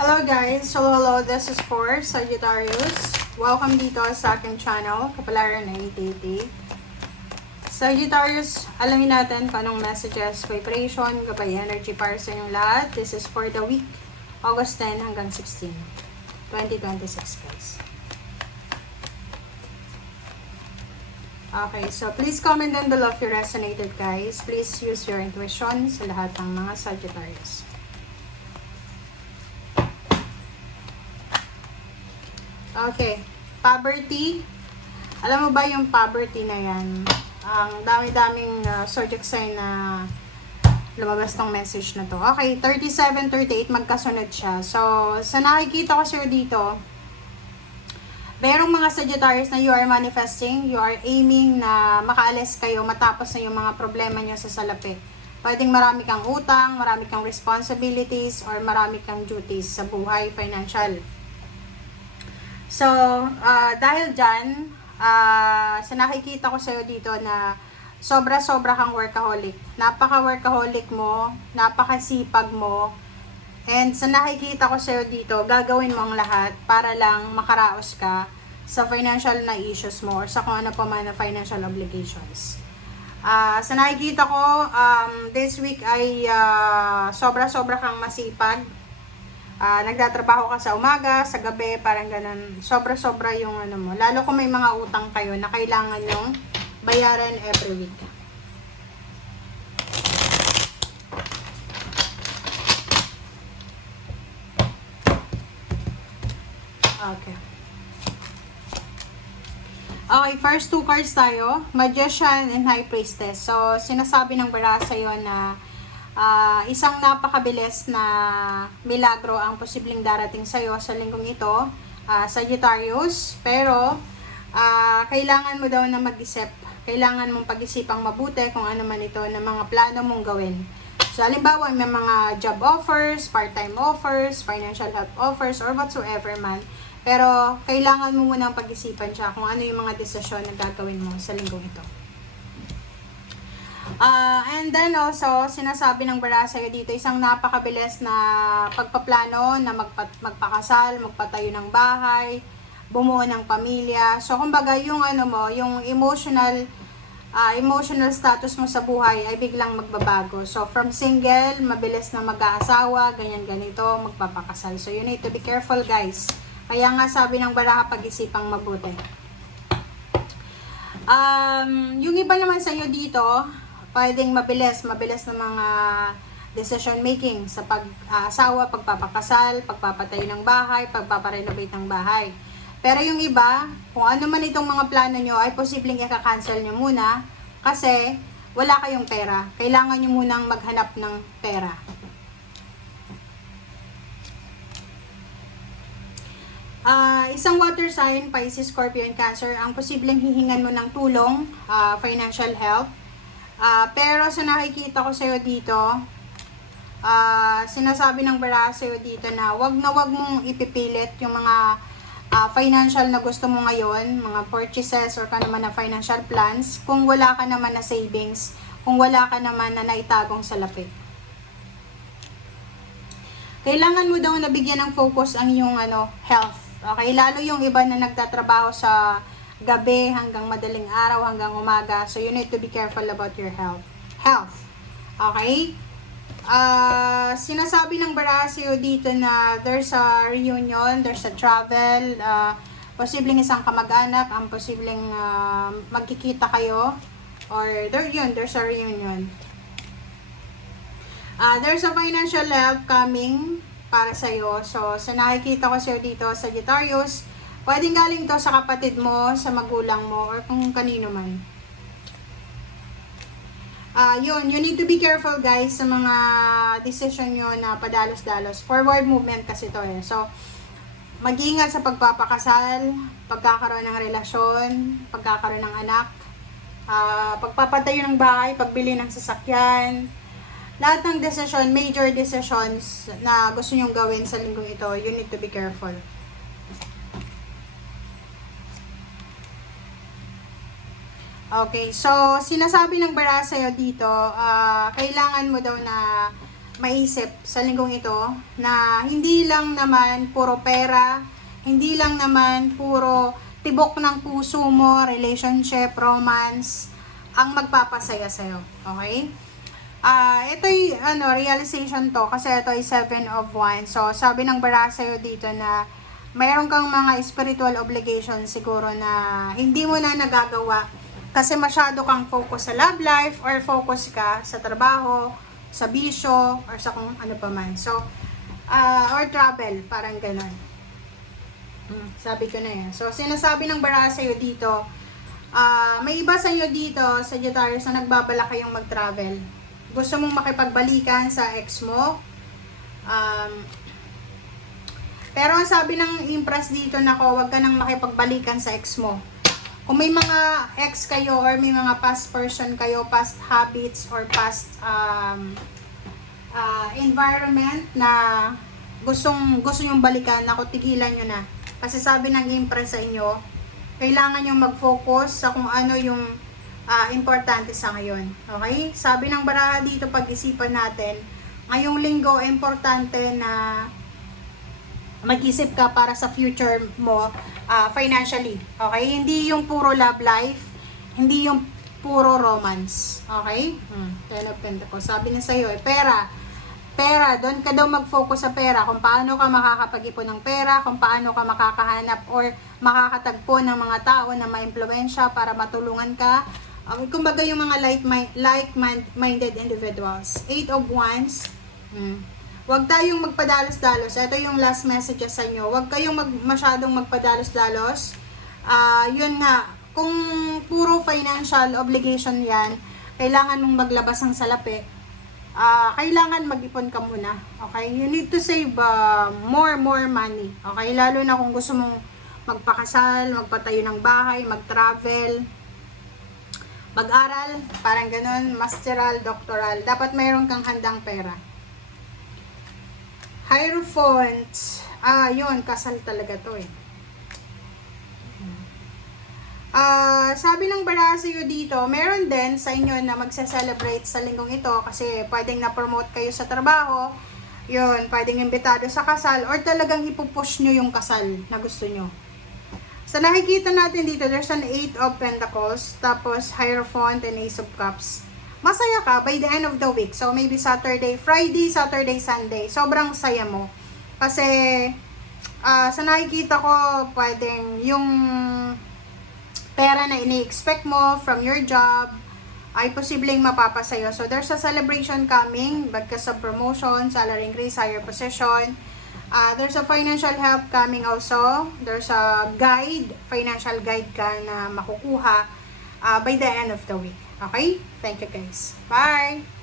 Hello guys! So hello, this is for Sagittarius. Welcome dito sa aking channel, Kapalaran 888. Sagittarius, alamin natin kung anong messages, vibration, gabay energy para sa inyong lahat. This is for the week, August 10 hanggang 16, 2026 guys. Okay, so please comment down below if you resonated guys. Please use your intuition sa lahat ng mga Sagittarius. Okay, poverty. Alam mo ba yung poverty na yan? Ang dami-daming zodiac sign na lumabas tong message na to. Okay, 37, 38, magkasunod siya. So, sa nakikita ko sir dito, merong mga Sagittarius na you are manifesting, you are aiming na makaalis kayo matapos na yung mga problema nyo sa salapi. Pwedeng marami kang utang, marami kang responsibilities, or marami kang duties sa buhay, financial. So, dahil dyan, sa nakikita ko sa'yo dito na sobra-sobra kang workaholic. Napaka-workaholic mo, napakasipag mo, and sa nakikita ko sa'yo dito, gagawin mo ang lahat para lang makaraos ka sa financial na issues mo or sa kung ano pa man na financial obligations. Sa nakikita ko, this week ay sobra-sobra kang masipag. Nagtatrabaho ka sa umaga, sa gabi, parang ganun. Sobra-sobra yung ano mo. Lalo kung may mga utang kayo na kailangan yung bayaran every week. Okay. Okay, first two cards tayo. Magician and High Priestess. So, sinasabi ng bara sa'yo na isang napakabilis na milagro ang posibleng darating sa'yo sa linggong ito, Sagittarius. Pero, kailangan mo daw na mag-isip. Kailangan mong pag-isipang mabuti kung ano man ito na mga plano mong gawin. So, halimbawa, may mga job offers, part-time offers, financial help offers, or whatsoever man. Pero, kailangan mo munang pag-isipan siya kung ano yung mga desisyon na gagawin mo sa linggong ito. And then also, sinasabi ng bara sa'yo dito, isang napakabilis na pagpaplano na magpakasal, magpatayo ng bahay, bumuo ng pamilya. So, kumbaga, yung ano mo, yung emotional status mo sa buhay ay biglang magbabago. So, from single, mabilis na mag-aasawa, ganyan ganito, magpapakasal. So, you need to be careful, guys. Kaya nga sabi ng bara, pag-isipang mabuti. Yung iba naman sa inyo dito, pwedeng mabilis na mga decision making sa pag-asawa, pagpapakasal, pagpapatayo ng bahay, pagpaparenovate ng bahay. Pero yung iba, kung ano man itong mga plano nyo, ay posibleng i-cancel nyo muna kasi wala kayong pera. Kailangan nyo munang maghanap ng pera. Isang water sign, Pisces, Scorpio, and Cancer, ang posibleng hihingan mo ng tulong, financial help. Pero sa nakikita ko sa'yo dito, sinasabi ng bara sa'yo dito na wag mong ipipilit yung mga financial na gusto mo ngayon, mga purchases or ka naman na financial plans, kung wala ka naman na savings, kung wala ka naman na naitagong salapi. Kailangan mo daw nabigyan ng focus ang iyong health. Okay, lalo yung iba na nagtatrabaho sa gabi hanggang madaling araw, hanggang umaga. So, you need to be careful about your health. Okay? Sinasabi ng bara sa'yo dito na there's a reunion, there's a travel, posibleng isang kamag-anak, ang posibleng magkikita kayo, or there's a reunion. There's a financial help coming para sa'yo. So, sa nakikita ko sa'yo dito, Sagittarius, pwedeng galing to sa kapatid mo, sa magulang mo, or kung kanino man. You need to be careful guys sa mga decision nyo na padalos-dalos. Forward movement kasi to eh. So, mag-iingat sa pagpapakasal, pagkakaroon ng relasyon, pagkakaroon ng anak, pagpapatayo ng bahay, pagbili ng sasakyan. Lahat ng decision, major decisions na gusto nyong gawin sa linggong ito, you need to be careful. Okay, so sinasabi ng bara sa'yo dito, kailangan mo daw na maisip sa linggong ito na hindi lang naman puro pera, hindi lang naman puro tibok ng puso mo, relationship, romance, ang magpapasaya sa'yo. Okay? Ito'y realization to kasi ito ay 7 of Wands. So, sabi ng bara sa'yo dito na mayroon kang mga spiritual obligation siguro na hindi mo na nagagawa kasi masyado kang focus sa love life or focus ka sa trabaho, sa bisyo, or sa kung ano pa man. So, or travel, parang ganon. Sabi ko na yan. So, sinasabi ng bara sa'yo dito, may iba sa inyo dito, Sagittarius, na nagbabala kayong mag-travel. Gusto mong makipagbalikan sa ex mo. Pero ang sabi ng Empress dito, nako, wag ka nang makipagbalikan sa ex mo. Kung may mga ex kayo or may mga past person kayo, past habits or past environment na gusto nyong balikan, ako tigilan nyo na. Kasi sabi ng Empress sa inyo, kailangan nyo mag-focus sa kung ano yung importante sa ngayon. Okay? Sabi ng baraha dito, pag-isipan natin, ngayong linggo, importante na mag-isip ka para sa future mo financially. Okay? Hindi yung puro love life, hindi yung puro romance. Okay? Ten of Pentacles. Sabi niya sa'yo, pera, doon ka daw mag-focus sa pera, kung paano ka makakapag-ipon ng pera, kung paano ka makakahanap or makakatagpo ng mga tao na ma-impluwensya para matulungan ka. Kumbaga yung mga like-minded individuals. 8 of Wands. Huwag tayong magpadalos-dalos. Ito yung last message sa inyo. Huwag kayong masyadong magpadalos-dalos. Yun nga, kung puro financial obligation yan, kailangan mong maglabas ng salapi. Kailangan mag-ipon ka muna. Okay? You need to save more money. Okay? Lalo na kung gusto mong magpakasal, magpatayo ng bahay, mag-travel, mag-aral, parang ganun, masteral, doctoral. Dapat mayroon kang handang pera. Hierophant. Yun, kasal talaga to eh. Sabi ng bara sa'yo dito, meron din sa inyo na magse-celebrate sa linggong ito kasi pwedeng na-promote kayo sa trabaho. Yun, pwedeng imbitado sa kasal or talagang ipupush nyo yung kasal na gusto nyo. Sa nakikita natin dito, there's an 8 of Pentacles, tapos Hierophant and Ace of Cups. Masaya ka by the end of the week. So, maybe Friday, Saturday, Sunday. Sobrang saya mo. Kasi, sa nakikita ko, pwedeng yung pera na ini-expect mo from your job ay posibleng mapapasayo. So, there's a celebration coming because of promotion, salary increase, higher position. There's a financial help coming also. There's a financial guide ka na makukuha by the end of the week. Okay? Thank you guys. Bye!